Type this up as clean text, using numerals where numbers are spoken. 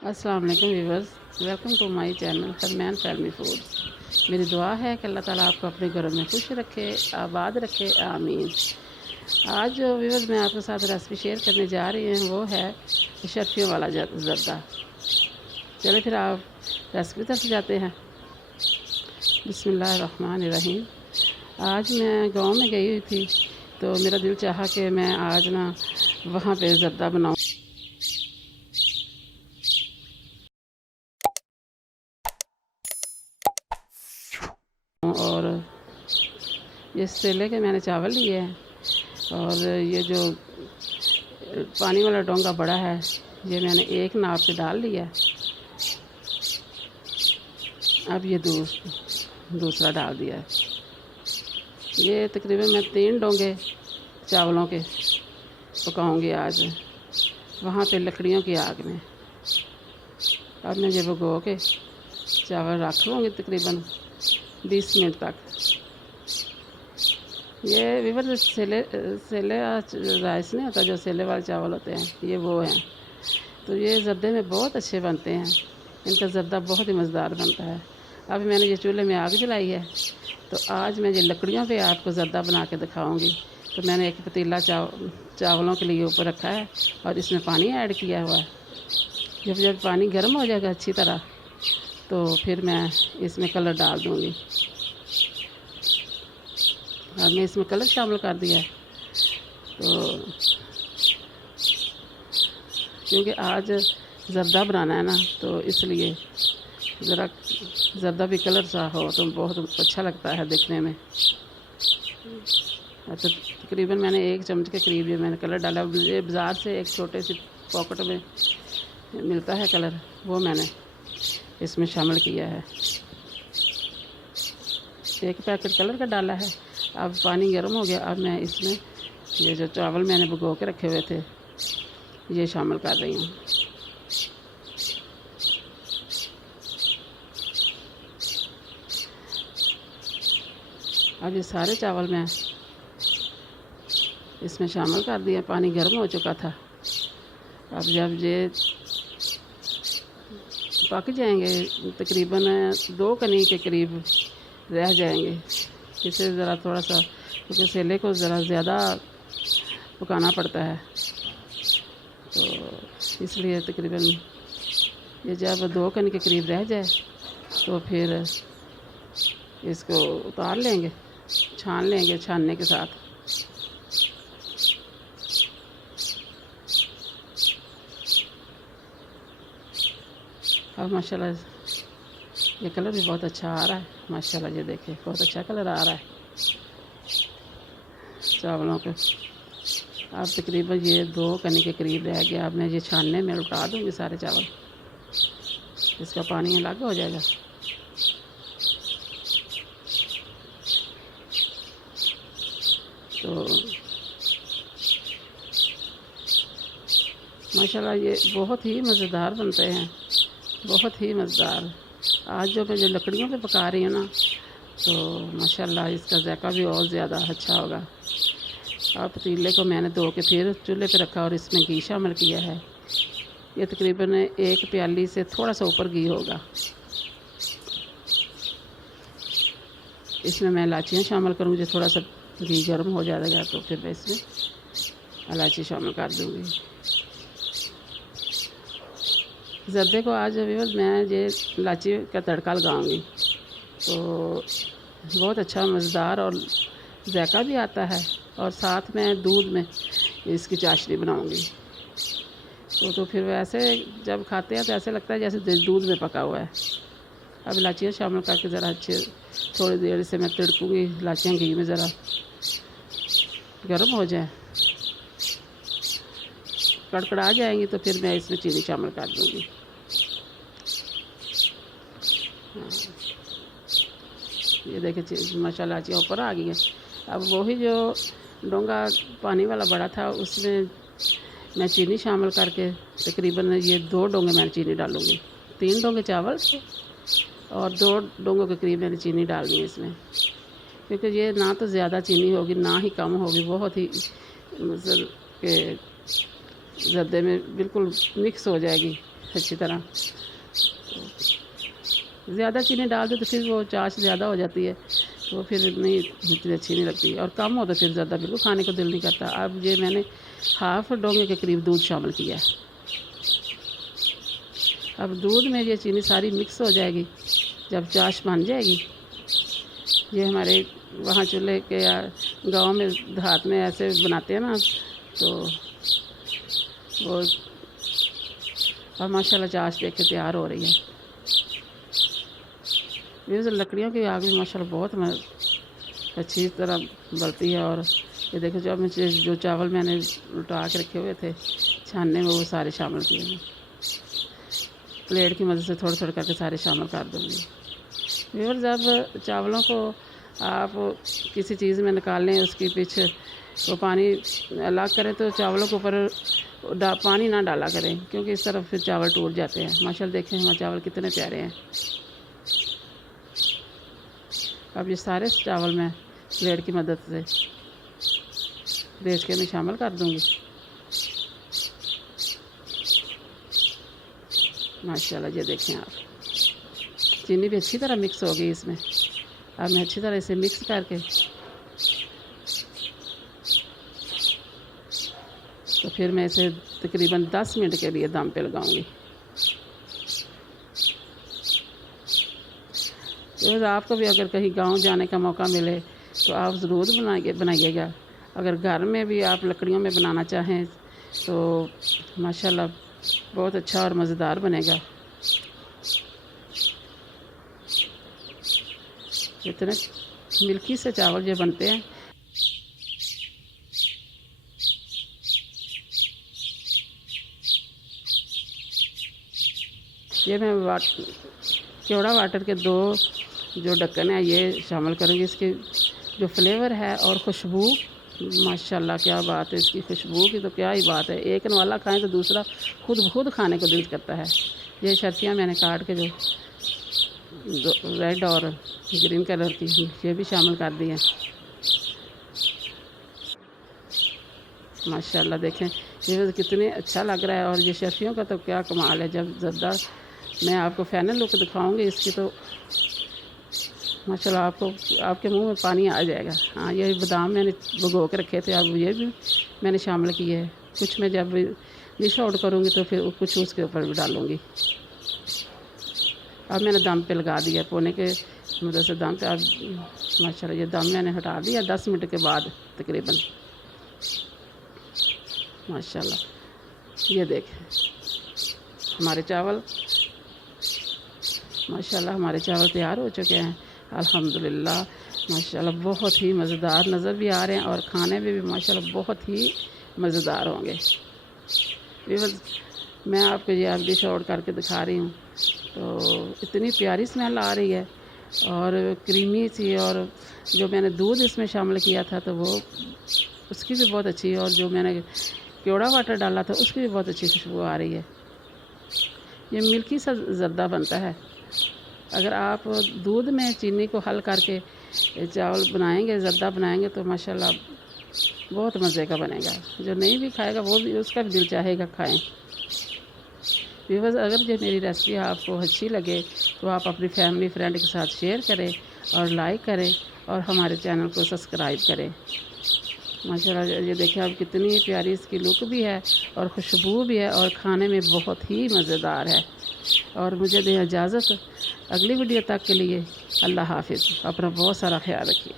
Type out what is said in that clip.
अस्सलाम वालेकुम viewers, welcome to my channel Farman Family Food. मेरी दुआ है कि अल्लाह ताला आपको अपने घरों में खुश रखे, आबाद रखे, आमीन। आज जो व्यूअर्स मैं आपके साथ रेसिपी शेयर करने जा रही हूँ वो है शर्फियों वाला ज़र्दा। चलिए फिर आप रेसिपी तरफ जाते हैं। बिस्मिल्लाहिर्रहमानिर्रहीम। आज मैं गांव में गई हुई थी तो मेरा दिल चाहा कि मैं आज ना वहाँ पे ज़र्दा बनाऊँ। और ये सेले के मैंने चावल लिए हैं और ये जो पानी वाला डोंगा बड़ा है ये मैंने एक नाप पे डाल लिया। अब ये दूसरा डाल दिया है। ये तकरीबन मैं 3 डोंगे चावलों के पकाऊंगी आज वहाँ पे लकड़ियों की आग में। अब मैं ये भगो के चावल रख लूँगी तकरीबन 20 मिनट तक। ये विवर सेले राइस नहीं होता, जो सेले वाले चावल होते हैं, ये वो हैं। तो ये ज़र्दे में बहुत अच्छे बनते हैं, इनका ज़र्दा बहुत ही मज़ेदार बनता है। अभी मैंने ये चूल्हे में आग जलाई है तो आज मैं ये लकड़ियों पे आपको ज़र्दा बना के दिखाऊंगी। तो मैंने एक पतीला चावलों के लिए ऊपर रखा है और इसमें पानी ऐड किया हुआ है। जब पानी गर्म हो जाएगा अच्छी तरह तो फिर मैं इसमें कलर डाल दूँगी। और मैं इसमें कलर शामिल कर दिया है तो क्योंकि आज ज़र्दा बनाना है ना, तो इसलिए ज़रा ज़र्दा भी कलर सा हो तो बहुत अच्छा लगता है देखने में। तो तकरीबन मैंने 1 चम्मच के करीब ये मैंने कलर डाला। ये बाज़ार से एक छोटे से पॉकेट में मिलता है कलर, वो मैंने इसमें शामिल किया है। 1 पैकेट कलर का डाला है। अब पानी गर्म हो गया। अब मैं इसमें ये जो चावल मैंने भिगो के रखे हुए थे ये शामिल कर रही हूँ। अब ये सारे चावल मैं इसमें शामिल कर दिए। पानी गर्म हो चुका था। अब जब ये पक जाएंगे तकरीबन 2 कनी के करीब रह जाएंगे, इसे ज़रा थोड़ा सा, क्योंकि सेले को ज़रा ज़्यादा पकाना पड़ता है तो इसलिए तकरीबन ये जब 2 कनी के करीब रह जाए तो फिर इसको उतार लेंगे, छान लेंगे छानने के साथ। अब माशाल्लाह ये कलर भी बहुत अच्छा आ रहा है। माशाल्लाह ये देखिए बहुत अच्छा कलर आ रहा है चावलों के। अब तकरीबन ये 2 कनी के करीब रह गया। अब मैं ये छानने में उठा दूँगी सारे चावल, इसका पानी अलग हो जाएगा। तो माशाल्लाह ये बहुत ही मज़ेदार बनते हैं, बहुत ही मज़ेदार। आज जो मैं जो लकड़ियों पे पका रही हूँ ना, तो माशाल्लाह इसका ज़ायका भी और ज़्यादा अच्छा होगा। और पतीले को मैंने धो के फिर चूल्हे पे रखा और इसमें घी शामिल किया है। ये तकरीबन 1 प्याली से थोड़ा सा ऊपर घी होगा। इसमें मैं इलायचियाँ शामिल करूँगी। थोड़ा सा घी गर्म हो जाएगा तो फिर मैं इसमें इलायची शामिल कर दूँगी। ज़र्दे को आज व्यूअर्स मैं ये इलायची का तड़का लगाऊंगी तो बहुत अच्छा मज़ेदार और ज़ायका भी आता है। और साथ में दूध में इसकी चाशनी बनाऊंगी तो फिर वैसे जब खाते हैं तो ऐसे लगता है जैसे दूध में पका हुआ है। अब इलायचियाँ शामिल करके ज़रा अच्छे थोड़ी देर से मैं तिड़कूँगी। इलायचियाँ घी में ज़रा गर्म हो जाए, कड़कड़ा जाएंगी तो फिर मैं इसमें चीनी शामिल कर दूँगी। ये देखिए माशाल्लाह इलायचियाँ ऊपर आ गई है। अब वही जो डोंगा पानी वाला बड़ा था उसमें मैं चीनी शामिल करके तकरीबन ये 2 डोंगे मैंने चीनी डालूँगी। 3 डोंगे चावल और 2 डोंगों के करीब मैंने चीनी डालनी है इसमें, क्योंकि ये ना तो ज़्यादा चीनी होगी ना ही कम होगी, बहुत ही मतलब के ज़र्दे में बिल्कुल मिक्स हो जाएगी। अच्छी तरह। ज़्यादा चीनी डाल दो तो फिर वो चाश ज़्यादा हो जाती है, तो वो फिर नहीं इतनी अच्छी नहीं लगती, और कम हो तो फिर ज़्यादा बिल्कुल खाने को दिल नहीं करता। अब ये मैंने हाफ़ डोंगे के करीब दूध शामिल किया है। अब दूध में ये चीनी सारी मिक्स हो जाएगी। जब चाश बन जाएगी, ये हमारे वहाँ चूल्हे के या गाँव में देहात में ऐसे बनाते हैं ना, तो वो और माशाल्लाह चाश देख के तैयार हो रही है। ये लकड़ियों की आग भी माशाल्लाह बहुत अच्छी तरह बलती है। और ये देखो, जब मैं जो चावल मैंने उल्टा के रखे हुए थे छानने में, वो सारे शामिल किए हैं। प्लेट की मदद से थोड़ा थोड़ा करके सारे शामिल कर दूँगी। और जब चावलों को आप किसी चीज़ में निकाल लें, उसके पीछे वो पानी अलग करें, तो चावलों के ऊपर पानी ना डाला करें, क्योंकि इस तरफ फिर चावल टूट जाते हैं। माशाल्लाह देखें हमारे चावल कितने प्यारे हैं। अब ये सारे चावल मैं प्लेट की मदद से देख के मैं शामिल कर दूँगी। माशाल्लाह ये देखें आप, चीनी भी अच्छी तरह मिक्स हो गई इसमें। अब मैं अच्छी तरह इसे मिक्स करके तो फिर मैं इसे तकरीबन 10 मिनट के लिए दम पे लगाऊंगी। तो आपको भी अगर कहीं गांव जाने का मौका मिले तो आप ज़रूर बनाइएगा। अगर घर में भी आप लकड़ियों में बनाना चाहें तो माशाल्लाह बहुत अच्छा और मज़ेदार बनेगा। इतने मिल्की से चावल ये बनते हैं। ये मैं केवड़ा वाटर के 2 जो ढक्कन है ये शामिल करूँगी। इसकी जो फ्लेवर है और खुशबू, माशाल्लाह क्या बात है, इसकी खुशबू की तो क्या ही बात है। एक वाला खाएं तो दूसरा खुद खाने को दिल करता है। ये शर्तियाँ मैंने काट के जो रेड और ग्रीन कलर की ये भी शामिल कर दी हैं। माशाल्लाह देखें ये कितने अच्छा लग रहा है। और ये शर्तियों का तो क्या कमाल है। जब ज़्यादा मैं आपको फाइनल लुक दिखाऊंगी इसकी, तो माशाल्लाह आपके मुंह में पानी आ जाएगा। हाँ, ये बादाम मैंने भिगो के रखे थे, अब ये भी मैंने शामिल किए हैं। कुछ मैं जब डिश आउट करूँगी तो फिर कुछ उसके ऊपर भी डालूँगी। अब मैंने दम पे लगा दिया, पौने के मदद से दम पे। अब माशाल्लाह ये दम मैंने हटा दिया 10 मिनट के बाद तकरीबन। माशाल्लाह ये देखें हमारे चावल, माशाल्लाह हमारे चावल तैयार हो चुके हैं अल्हम्दुलिल्लाह। माशाल्लाह बहुत ही मज़ेदार नज़र भी आ रहे हैं और खाने में भी माशाल्लाह बहुत ही मज़ेदार होंगे। मैं आपको ये अब डिश आउट करके दिखा रही हूँ, तो इतनी प्यारी स्मेल आ रही है और क्रीमी सी। और जो मैंने दूध इसमें शामिल किया था तो वो उसकी भी बहुत अच्छी है, और जो मैंने केवड़ा वाटर डाला था उसकी भी बहुत अच्छी खुशबू आ रही है। ये मिल्की सा ज़र्दा बनता है। अगर आप दूध में चीनी को हल करके चावल बनाएंगे, ज़र्दा बनाएंगे, तो माशाल्लाह बहुत मज़े का बनेगा। जो नहीं भी खाएगा वो भी, उसका भी दिल चाहेगा खाएं। व्यूअर्स, अगर जो मेरी रेसिपी आपको अच्छी लगे तो आप अपनी फैमिली फ्रेंड के साथ शेयर करें और लाइक करें और हमारे चैनल को सब्सक्राइब करें। माशाल्लाह ये देखिए अब कितनी प्यारी इसकी लुक भी है और खुशबू भी है और खाने में बहुत ही मज़ेदार है। और मुझे दें इजाज़त अगली वीडियो तक के लिए। अल्लाह हाफिज़। अपना बहुत सारा ख्याल रखिए।